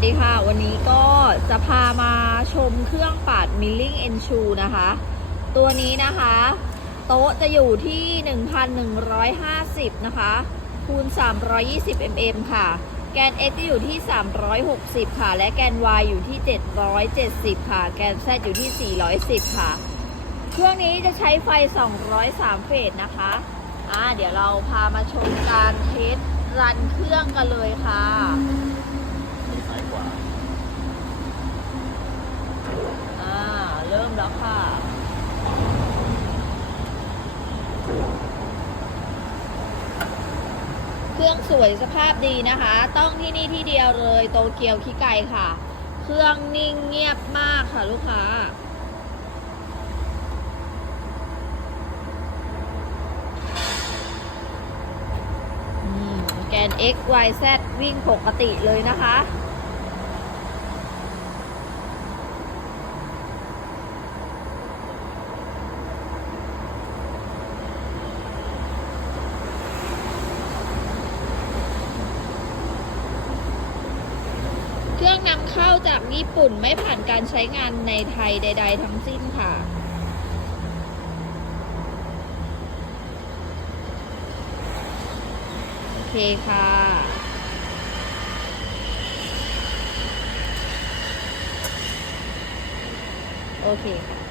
วัสดีค่ะ วันนี้ก็จะพามาชมเครื่องปาด milling and shoe นะคะ ตัวนี้นะคะ โต๊ะจะอยู่ที่ 1,150 นะคะ คูณ 320 mm ค่ะ แกน x จะอยู่ที่ 360 ค่ะ และแกน y อยู่ที่ 770 ค่ะ แกน z อยู่ที่ 410 ค่ะ เครื่องนี้จะใช้ไฟ 203 เฟสนะคะอ่าเดี๋ยวเราพามาชมการเทสรันเครื่องกันเลยค่ะ มีซ้ายขวา อ่า เริ่ม แล้วค่ะ เครื่องสวยสภาพดีนะคะ ต้องที่นี่ที่เดียวเลยโตเกียวขี้ไก่ค่ะ เครื่องนิ่งเงียบมากค่ะลูกค้าอืมแกน x y z วิ่งปกติเลยนะคะ เครื่องนำเข้าจากญี่ปุ่นไม่ผ่านการใช้งานในไทยใด ๆ ทั้งสิ้นค่ะ โอเคค่ะโอเคค่ะ